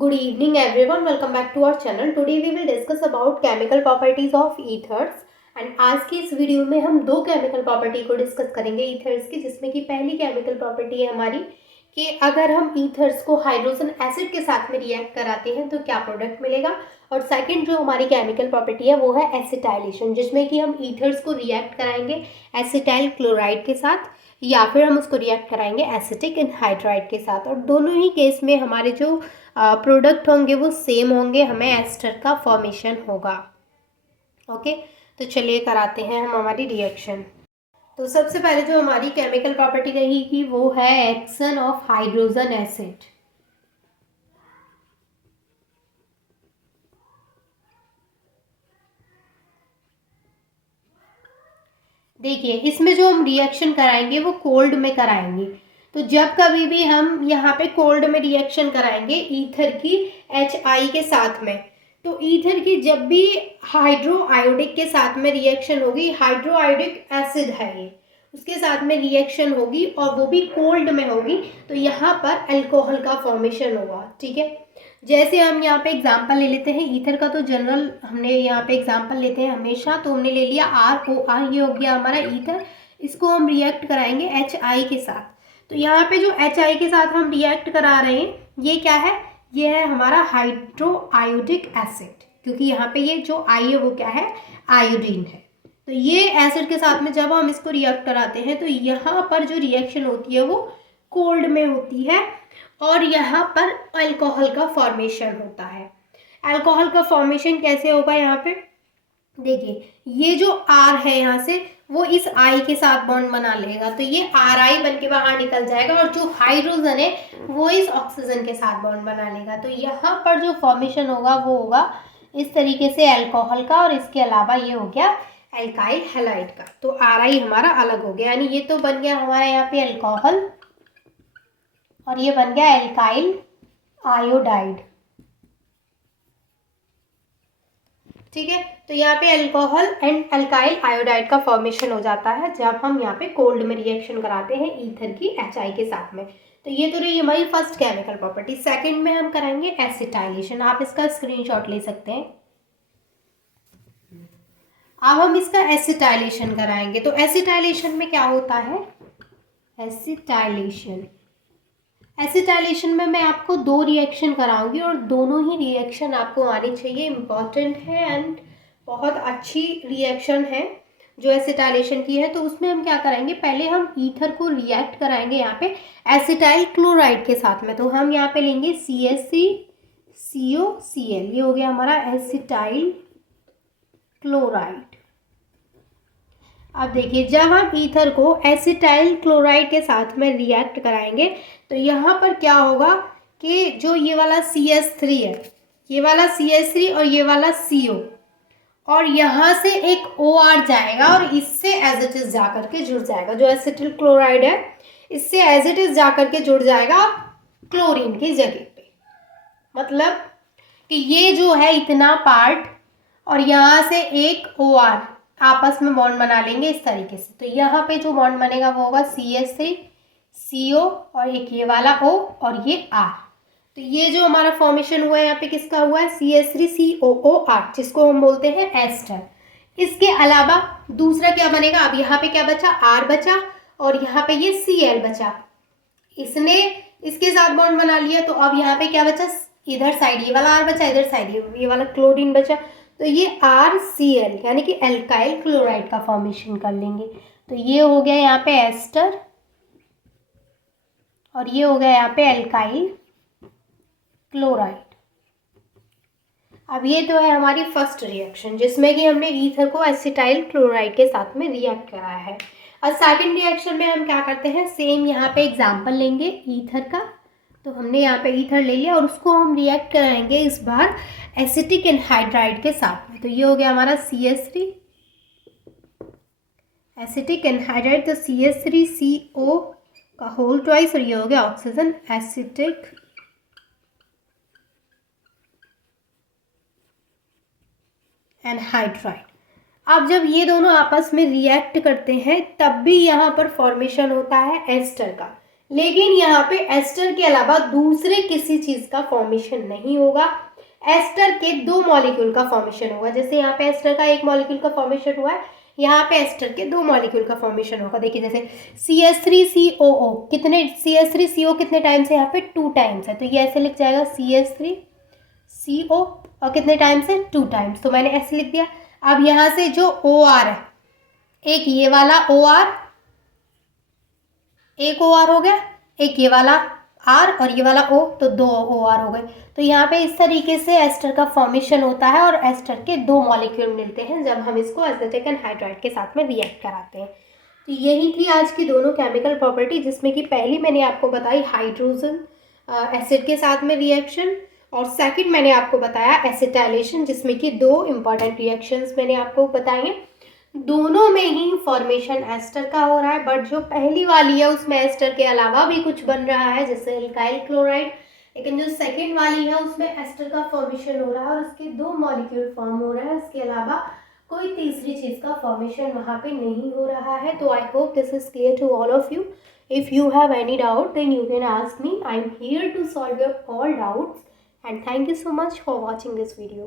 Good evening everyone, welcome back to our channel. Today we will discuss about chemical properties of ethers and आज की इस video में हम दो chemical property को डिस्कस करेंगे ईथर्स की, जिसमें कि पहली केमिकल प्रॉपर्टी है हमारी कि अगर हम ईथर्स को हाइड्रोजन एसिड के साथ में रिएक्ट कराते हैं तो क्या प्रोडक्ट मिलेगा। और सेकंड जो हमारी केमिकल प्रॉपर्टी है वो है एसिटाइलेशन, जिसमें कि हम ईथर्स को रिएक्ट कराएंगे एसिटाइल क्लोराइड के साथ या फिर हम उसको रिएक्ट कराएंगे एसिटिक एनहाइड्राइड के साथ। और दोनों ही केस में हमारे जो प्रोडक्ट होंगे वो सेम होंगे, हमें एस्टर का फॉर्मेशन होगा। ओके, तो चलिए कराते हैं हम हमारी रिएक्शन। तो सबसे पहले जो हमारी केमिकल प्रॉपर्टी रहेगी वो है एक्शन ऑफ हाइड्रोजन एसिड। देखिए इसमें जो हम रिएक्शन कराएंगे वो कोल्ड में कराएंगे। तो जब कभी भी हम यहाँ पे कोल्ड में रिएक्शन कराएंगे ईथर की HI के साथ में, तो ईथर की जब भी हाइड्रो आयोडिक के साथ में रिएक्शन होगी, हाइड्रो आयोडिक एसिड है ये, उसके साथ में रिएक्शन होगी और वो भी कोल्ड में होगी, तो यहाँ पर अल्कोहल का फॉर्मेशन होगा। ठीक है, जैसे हम यहाँ पे एग्जांपल ले लेते हैं ईथर का, तो जनरल हमने यहाँ पे एग्जांपल लेते हैं हमेशा, तो हमने ले लिया ROR, ये हो गया हमारा ईथर। इसको हम रिएक्ट कराएंगे HI के साथ। तो यहाँ पे जो HI के साथ हम रिएक्ट करा रहे हैं ये क्या है, ये है हमारा हाइड्रो आयोडिक एसिड, क्योंकि यहाँ पे ये जो आई है वो क्या है, आयोडीन है। तो ये एसिड के साथ में जब हम इसको रिएक्ट कराते हैं तो यहाँ पर जो रिएक्शन होती है वो कोल्ड में होती है और यहाँ पर अल्कोहल का फॉर्मेशन होता है। अल्कोहल का फॉर्मेशन कैसे होगा, यहाँ पे देखिए ये जो R है यहाँ से वो इस I के साथ बॉन्ड बना लेगा, तो ये RI बन के बाहर निकल जाएगा और जो हाइड्रोजन है वो इस ऑक्सीजन के साथ बॉन्ड बना लेगा। तो यहाँ पर जो फॉर्मेशन होगा वो होगा इस तरीके से अल्कोहल का, और इसके अलावा ये हो गया एल्काइल हैलाइड का। तो RI हमारा अलग हो गया, यानी ये तो बन गया हमारा यहाँ पे अल्कोहल और ये बन गया एल्काइल आयोडाइड। ठीक है, तो यहाँ पे अल्कोहल एंड अल्काइल आयोडाइड का फॉर्मेशन हो जाता है जब हम यहाँ पे कोल्ड में रिएक्शन कराते हैं ईथर की HI के साथ में। तो ये तो रही हमारी फर्स्ट केमिकल प्रॉपर्टी। सेकंड में हम कराएंगे एसिटाइलेशन, आप इसका स्क्रीनशॉट ले सकते हैं। अब हम इसका एसिटाइलेशन कराएंगे। तो एसिटाइलेशन में क्या होता है, एसिटाइलेशन में मैं आपको दो रिएक्शन कराऊंगी और दोनों ही रिएक्शन आपको आनी चाहिए, इम्पॉर्टेंट है एंड बहुत अच्छी रिएक्शन है जो एसिटाइलेशन की है। तो उसमें हम क्या कराएंगे, पहले हम ईथर को रिएक्ट कराएंगे यहाँ पे एसिटाइल क्लोराइड के साथ में। तो हम यहाँ पे लेंगे CH3COCl, ये हो गया हमारा एसिटाइल क्लोराइड। अब देखिए जब हम ईथर को एसिटाइल क्लोराइड के साथ में रिएक्ट कराएंगे तो यहाँ पर क्या होगा कि जो ये वाला CH3 है, ये वाला CH3 और ये वाला CO, और यहाँ से एक OR जाएगा और इससे एज इट इज जाकर के जुड़ जाएगा। जो एसिटाइल क्लोराइड है इससे एज इट इज जाकर के जुड़ जाएगा क्लोरीन की जगह पे। मतलब कि ये जो है इतना पार्ट और यहाँ से एक OR आपस में बॉन्ड बना लेंगे इस तरीके से। तो यहाँ पे जो बॉन्ड बनेगा वो होगा CH3 CO और एक ये वाला O और ये R। तो ये जो हमारा फॉर्मेशन हुआ है यहाँ पे किसका हुआ है, CH3COOR, जिसको हम बोलते हैं एस्टर। इसके अलावा दूसरा क्या बनेगा, अब यहाँ पे क्या बचा, R बचा और यहाँ पे ये Cl बचा। इसने इसके साथ बॉन्ड बना लिया, तो अब यहाँ पे क्या बचा, इधर साइड ये वाला R बचा, इधर साइड ये वाला क्लोरीन बचा। तो ये RCl यानी कि एल्काइल क्लोराइड का फॉर्मेशन कर लेंगे। तो ये हो गया यहाँ पे एस्टर और ये हो गया यहाँ पे एल्काइल क्लोराइड। अब ये तो है हमारी फर्स्ट रिएक्शन जिसमें कि हमने ईथर को एसिटाइल क्लोराइड के साथ में रिएक्ट कराया है। और सेकंड रिएक्शन में हम क्या करते हैं, सेम यहाँ पे एग्जांपल लेंगे ईथर का। तो हमने यहाँ पे ईथर ले लिया और उसको हम रिएक्ट कराएंगे इस बार एसिटिक एनहाइड्राइड के साथ में। तो ये हो गया हमारा CH3 एसिटिक एनहाइड्राइड, तो CH3CO का होल ट्वाइस और ये हो गया ऑक्सीजन एसिटिक एनहाइड्राइड। अब जब ये दोनों आपस में रिएक्ट करते हैं तब भी यहाँ पर फॉर्मेशन होता है एस्टर का। लेकिन यहाँ पे एस्टर के अलावा दूसरे किसी चीज़ का फॉर्मेशन नहीं होगा। एस्टर के 2 मॉलिक्यूल का फॉर्मेशन होगा। जैसे यहाँ पे एस्टर का 1 मॉलिक्यूल का फॉर्मेशन हुआ है, यहाँ पे एस्टर के 2 मॉलिक्यूल का फॉर्मेशन होगा। देखिए जैसे CH3COO, कितने CH3CO कितने टाइम्स है यहाँ पे? 2 टाइम्स है, तो ये ऐसे लिख जाएगा CH3CO, और कितने टाइम्स है? 2 टाइम्स, तो मैंने ऐसे लिख दिया। अब यहाँ से जो OR है, एक ये वाला OR, एक OR हो गया, एक ये वाला R और ये वाला O, तो 2 OR हो गए। तो यहाँ पे इस तरीके से एस्टर का फॉर्मेशन होता है और एस्टर के 2 मॉलिक्यूल मिलते हैं जब हम इसको एसिटिक एनहाइड्राइड के साथ में रिएक्ट कराते हैं। तो यही थी आज की दोनों केमिकल प्रॉपर्टी, जिसमें कि पहली मैंने आपको बताई हाइड्रोजन एसिड के साथ में रिएक्शन, और सेकंड मैंने आपको बताया एसिटाइलेशन, जिसमें कि 2 इंपॉर्टेंट रिएक्शंस मैंने आपको बताई हैं। दोनों में ही फॉर्मेशन एस्टर का हो रहा है, बट जो पहली वाली है उसमें एस्टर के अलावा भी कुछ बन रहा है, जैसे एल्काइल क्लोराइड। लेकिन जो सेकंड वाली है उसमें एस्टर का फॉर्मेशन हो रहा है और उसके 2 मॉलिक्यूल फॉर्म हो रहा है, उसके अलावा कोई तीसरी चीज़ का फॉर्मेशन वहाँ पे नहीं हो रहा है। तो I hope this is clear to all of you. If you have any doubt then you can ask me. I am here to solve your all doubts, and thank you so much for watching this video.